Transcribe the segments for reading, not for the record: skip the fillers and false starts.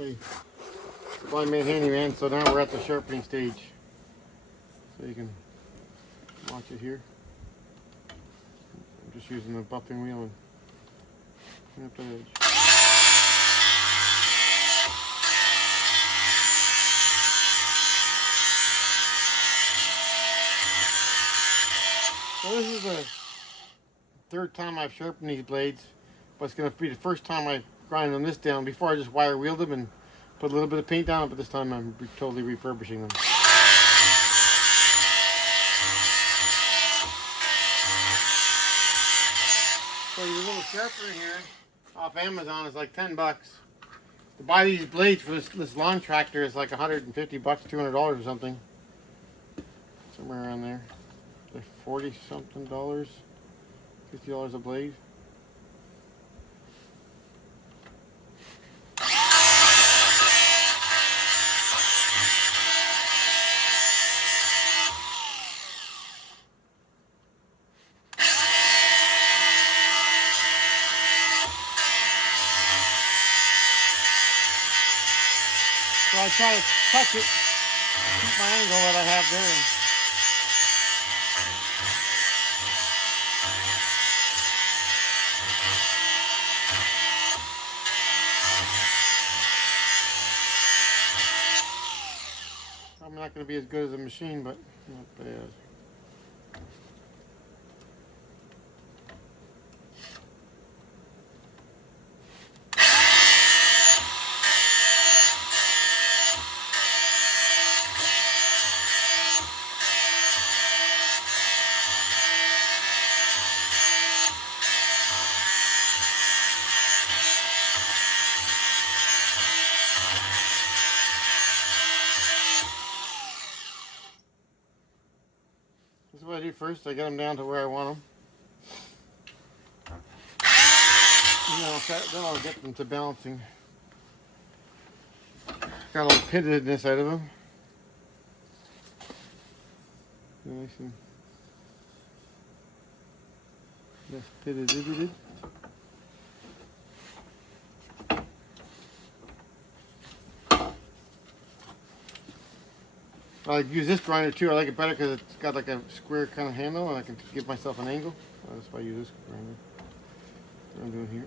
Okay, blind man handyman. So now we're at the sharpening stage. So you can watch it here. I'm just using the buffing wheel and clean up the edge. So this is the third time I've sharpened these blades, but it's going to be the first time I grind them this down. Before I just wire wheeled them and put a little bit of paint down, but this time I'm totally refurbishing them. So your little sharpener here off Amazon is like 10 bucks. To buy these blades for this lawn tractor is like 150 bucks, $200 or something. Somewhere around there. They're 40 something dollars, $50 a blade. So I try to touch it, keep my angle that I have there. I'm not going to be as good as a machine, but not bad. This is what I do first. I get them down to where I want them. Then I'll get them to balancing. Got a little pitedness out of them. Nice and less pitted. I use this grinder too. I like it better because it's got like a square kind of handle and I can give myself an angle. That's why I use this grinder. What I'm doing here.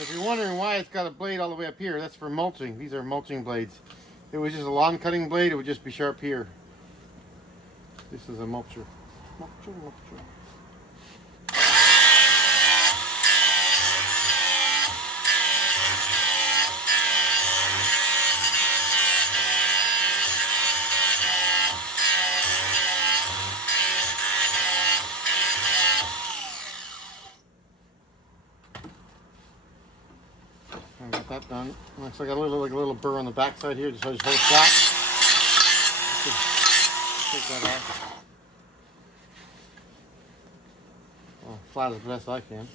If you're wondering why it's got a blade all the way up here, that's for mulching. These are mulching blades. If it was just a lawn cutting blade, it would just be sharp here. This is a mulcher. Mulcher. I got that done. Looks like a little burr on the back side here, just hold it flat. Take that off. Well, flat as best I can.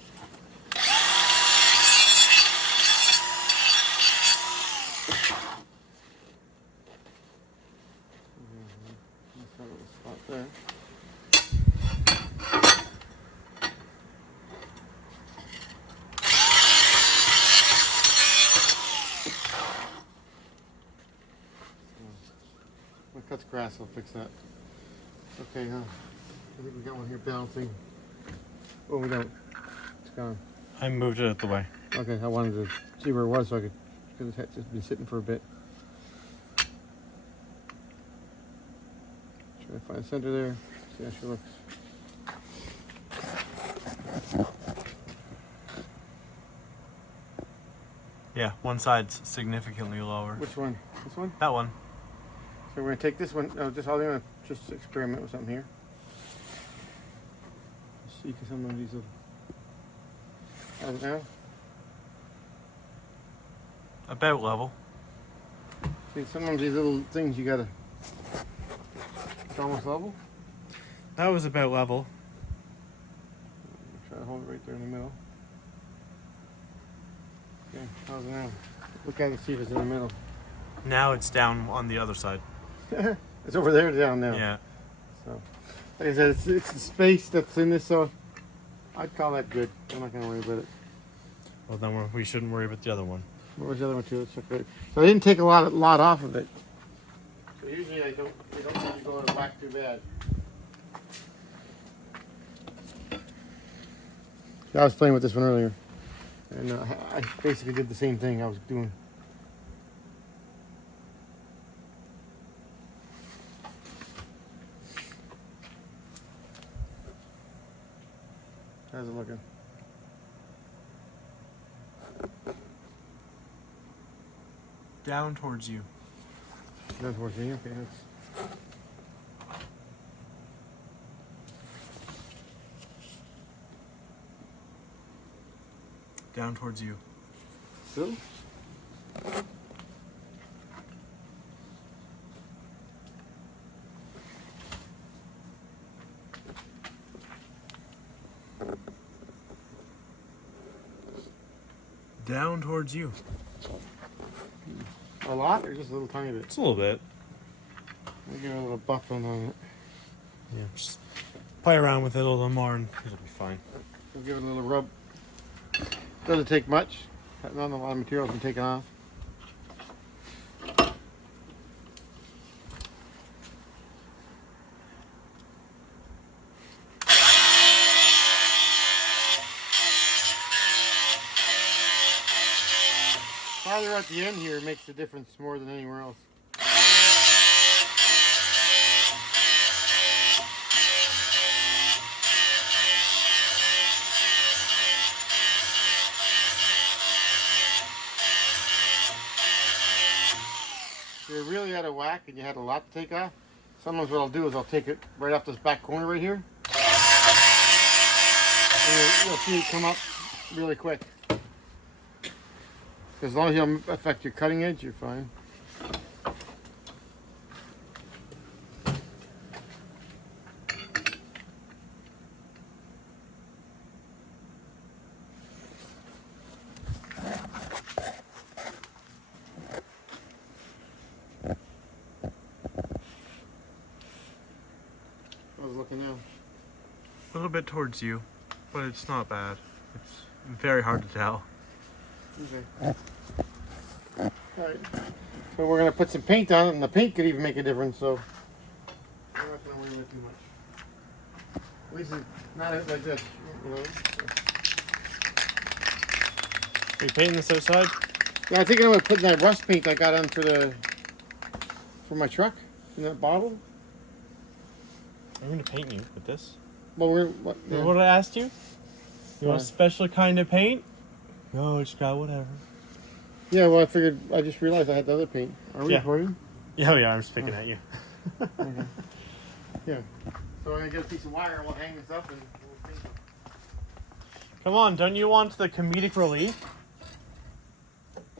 That's that little spot there. When it cuts grass, I'll fix that. Okay, I think we got one here balancing. Oh, we don't. It's gone. I moved it out the way. Okay, I wanted to see where it was so I could, because it's just been sitting for a bit. Try to find the center there. See how she looks. Yeah, one side's significantly lower. Which one? This one? That one. So we're gonna take this one. I'm gonna just experiment with something here. See some of these little. How's it now? About level. See, some of these little things you gotta. It's almost level. That was about level. Try to hold it right there in the middle. Okay, how's it now? Look at it, see if it's in the middle. Now it's down on the other side. It's over there down now. Yeah. So, like I said, it's the space that's in this, so I'd call that good. I'm not gonna worry about it. Well, then we shouldn't worry about the other one. What was the other one too? Let's check it out. So I didn't take a lot off of it. So usually I don't need to go to whack too bad. I was playing with this one earlier, and I basically did the same thing I was doing. How's it looking? Down towards you. Down towards me. Okay, Down towards you. Still? Down towards you. A lot or just a little tiny bit? It's a little bit. We'll give it a little buff on it. Yeah, just play around with it a little more and it'll be fine. We'll give it a little rub. Doesn't take much. Not a lot of material's been taken off. Farther at the end here makes a difference more than anywhere else. If you're really out of whack and you had a lot to take off, sometimes what I'll do is I'll take it right off this back corner right here. And you'll see it come up really quick. As long as you don't affect your cutting edge, you're fine. How's it looking now? A little bit towards you, but it's not bad. It's very hard to tell. Okay. Alright. So we're going to put some paint on it, and the paint could even make a difference, so we're not going to worry about it too much. At least it's not like this, you know. Are you painting this outside? Yeah, I think I'm going to put that rust paint I got on for my truck in that bottle. I'm going to paint you with this. Well, Remember what I asked you? You want a special kind of paint? No, just got whatever. Yeah, well, I just realized I had the other paint. Are we recording? Yeah, I'm speaking at you. Okay. Yeah. So I'm going to get a piece of wire and we'll hang this up and we'll paint it. Come on, don't you want the comedic relief?